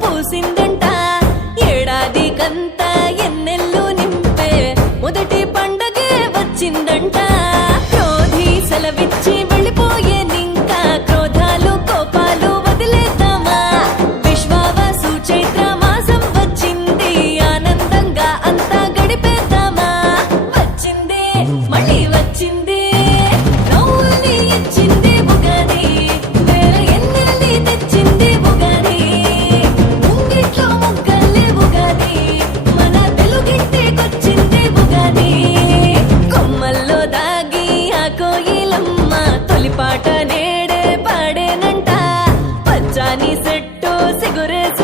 పూసిందంట ఏడాది కంత ఎన్నెల్లు నింపే మొదటి పండగే వచ్చిందంట క్రోధి సెలవిచ్చి వెళ్ళిపోయే నింకా క్రోధాలు కోపాలు వదిలేద్దామా విశ్వావసు చైత్ర మాసం వచ్చింది ఆనందంగా అంతా గడిపేద్దామా వచ్చింది మళ్ళీ వచ్చింది నవ్వుల్ని ఇచ్చింది ఉగాది వేల ఎన్నెల్ని తెచ్చింది ఉగాది ముంగిట్లో ముగ్గల్లే ఉగాది మన తెలుగింటికొచ్చింది ఉగాది కొమ్మల్లో దాగి ఆ కోయిలమ్మ తొలిపాట నేడే పాడేనంట పచ్చాని సెట్టు సిగురేసి